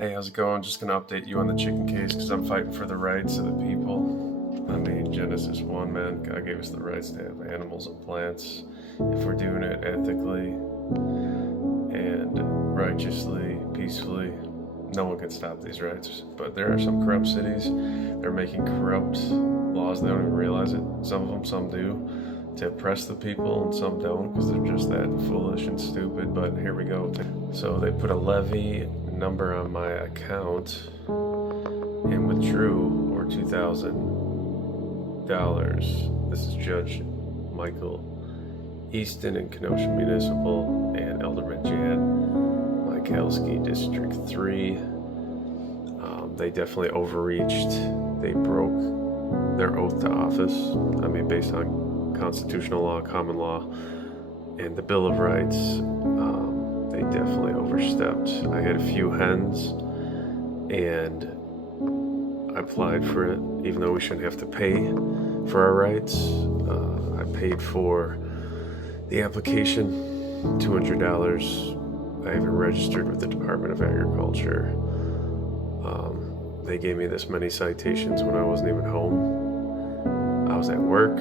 Hey, how's it going? Just gonna update you on the chicken case because I'm fighting for the rights of the people. I mean, Genesis 1, man, God gave us the rights to have animals and plants if we're doing it ethically and righteously, peacefully. No one can stop these rights. But there are some corrupt cities. They're making corrupt laws. They don't even realize it. Some of them, some do, to oppress the people, and some don't because they're just that foolish and stupid. But here we go. So they put a levy number on my account and withdrew over $2,000. This is Judge Michael Easton in Kenosha Municipal and Alderman Jan Michalski, District 3. They definitely overreached. They broke their oath to office. I mean, based on constitutional law, common law, and the Bill of Rights. They definitely overstepped. I had a few hens and I applied for it, even though we shouldn't have to pay for our rights. I paid for the application, $200. I even registered with the Department of Agriculture. They gave me this many citations when I wasn't even home. I was at work.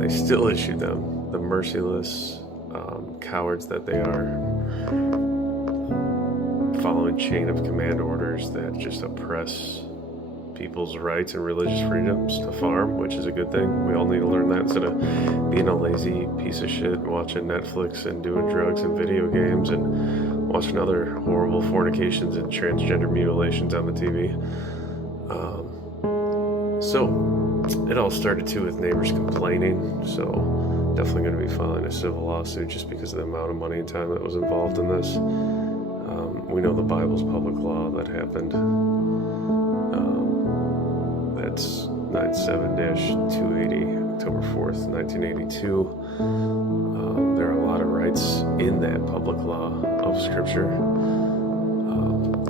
They still issued them. The merciless cowards that they are, following chain of command orders that just oppress people's rights and religious freedoms to farm, which is a good thing. We all need to learn that instead of being a lazy piece of shit watching Netflix and doing drugs and video games and watching other horrible fornications and transgender mutilations on the TV. So it all started too with neighbors complaining. So definitely going to be filing a civil lawsuit just because of the amount of money and time that was involved in this. We know the Bible's public law that happened. That's 97-280, October 4th, 1982. There are a lot of rights in that public law of Scripture.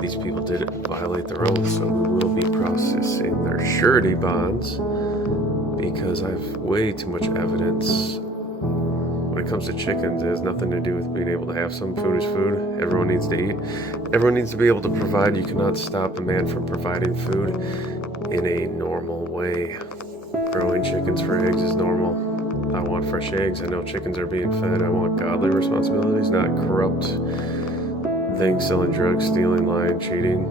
These people did violate their oath, so we will be processing their surety bonds because I have way too much evidence. When it comes to chickens, it has nothing to do with being able to have some. Food is food. Everyone needs to eat. Everyone needs to be able to provide. You cannot stop a man from providing food in a normal way. Growing chickens for eggs is normal. I want fresh eggs. I know chickens are being fed. I want godly responsibilities, not corrupt things, selling drugs, stealing, lying, cheating,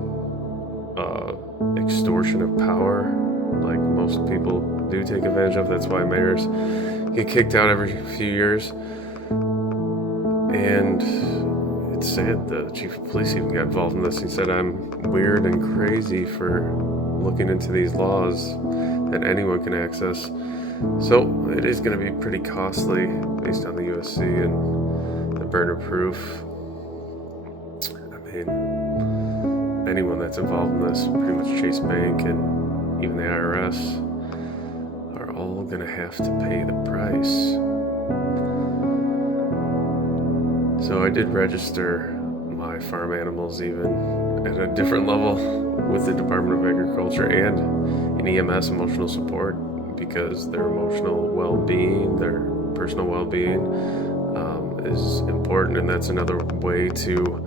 extortion of power, like most people do take advantage of. That's why mayors get kicked out every few years. And it's sad, the chief of police even got involved in this. He said I'm weird and crazy for looking into these laws that anyone can access. So it is going to be pretty costly based on the USC and the burden of proof. I mean, anyone that's involved in this, pretty much Chase Bank and even the IRS, are all going to have to pay the price. So I did register my farm animals even at a different level with the Department of Agriculture and an EMS, emotional support, because their emotional well-being, their personal well-being is important, and that's another way to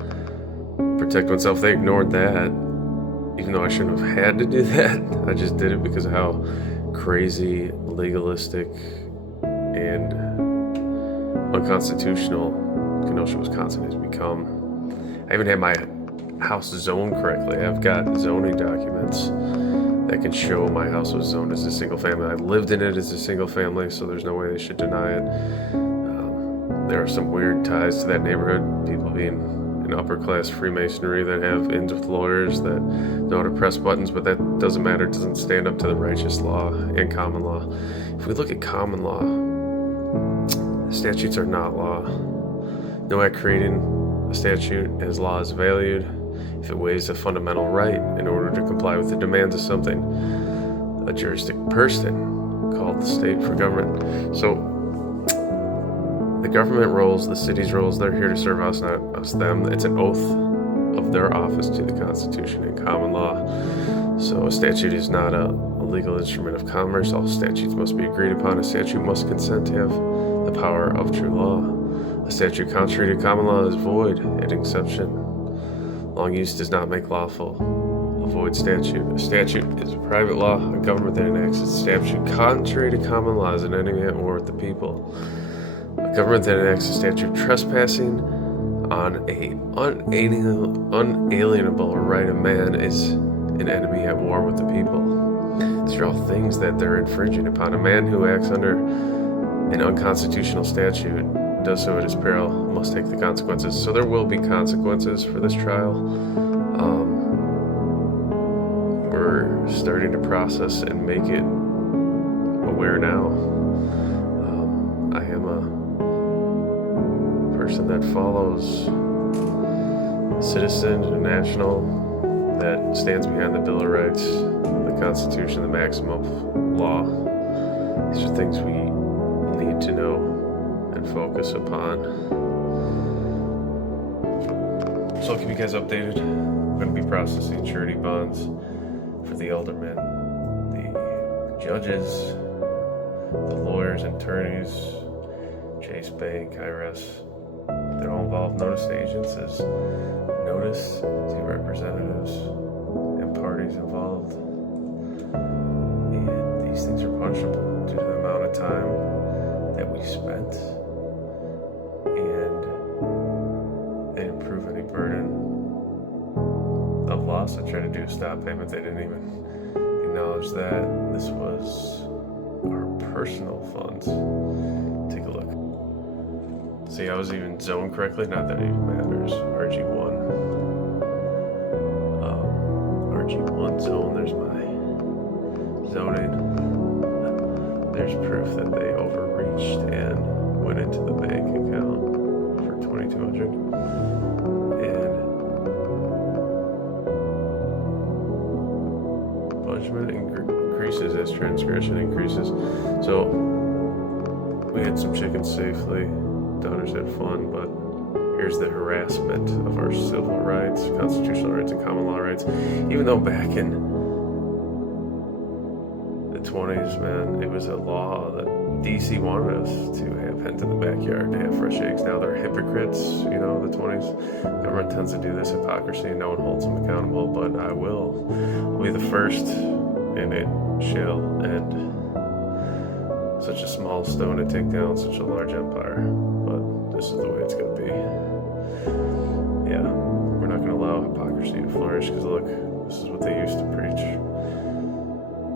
protect oneself. They ignored that, even though I shouldn't have had to do that. I just did it because of how crazy, legalistic, and unconstitutional Kenosha, Wisconsin has become. I even had my house zoned correctly. I've got zoning documents that can show my house was zoned as a single family. I lived in it as a single family, so there's no way they should deny it. There are some weird ties to that neighborhood, people being in upper class Freemasonry that have ins with lawyers that know how to press buttons, but that doesn't matter. It doesn't stand up to the righteous law and common law. If we look at common law, statutes are not law. No act creating a statute as law is valued if it waives a fundamental right in order to comply with the demands of something. A juristic person called the state for government. So the government roles, the city's roles, they're here to serve us, not us them. It's an oath of their office to the Constitution and common law. So a statute is not a legal instrument of commerce. All statutes must be agreed upon. A statute must consent to have the power of true law. A statute contrary to common law is void, an exception. Long use does not make lawful. Avoid statute. A statute is a private law. A government that enacts a statute contrary to common law is an enemy at war with the people. A government that enacts a statute trespassing on a unalienable right of man is an enemy at war with the people. These are all things that they're infringing upon. A man who acts under an unconstitutional statute does so at his peril, must take the consequences. So there will be consequences for this trial. We're starting to process and make it aware now. I am a person that follows Citizen International, that stands behind the Bill of Rights, the Constitution, the maximum law. These are things we need to know and focus upon. So I'll keep you guys updated. I'm going to be processing surety bonds for the aldermen, the judges, the lawyers and attorneys, Chase Bank, IRS. They're all involved. Notice to agents is notice to representatives and parties involved. And these things are punishable due to the amount of time that we spent, and they didn't prove any burden of loss. I tried to do a stop payment. They didn't even acknowledge that. This was our personal funds. Take a look. See, I was even zoned correctly. Not that it even matters. RG1. RG1 zone. There's my zoning. There's proof that they overreached and went into the bank account for $2,200. And punishment increases as transgression increases. So we had some chickens safely. Daughters had fun, but here's the harassment of our civil rights, constitutional rights, and common law rights. Even though back in the 20s, man, it was a law that DC wanted us to have hens in the backyard to have fresh eggs. Now they're hypocrites, the 20s. Everyone tends to do this hypocrisy and no one holds them accountable, but I will. I'll be the first, and it shall end. Such a small stone to take down such a large empire, but this is the way it's going to be. Yeah, we're not going to allow hypocrisy to flourish, because look, this is what they used to preach.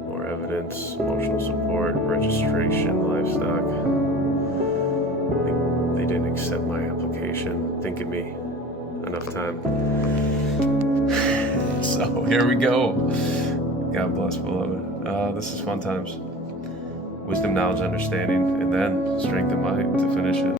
More evidence, emotional support, registration, livestock. They didn't accept my application. Think of me. Enough time. So here we go. God bless, beloved. This is fun times. Wisdom, knowledge, understanding, and then strength and might to finish it.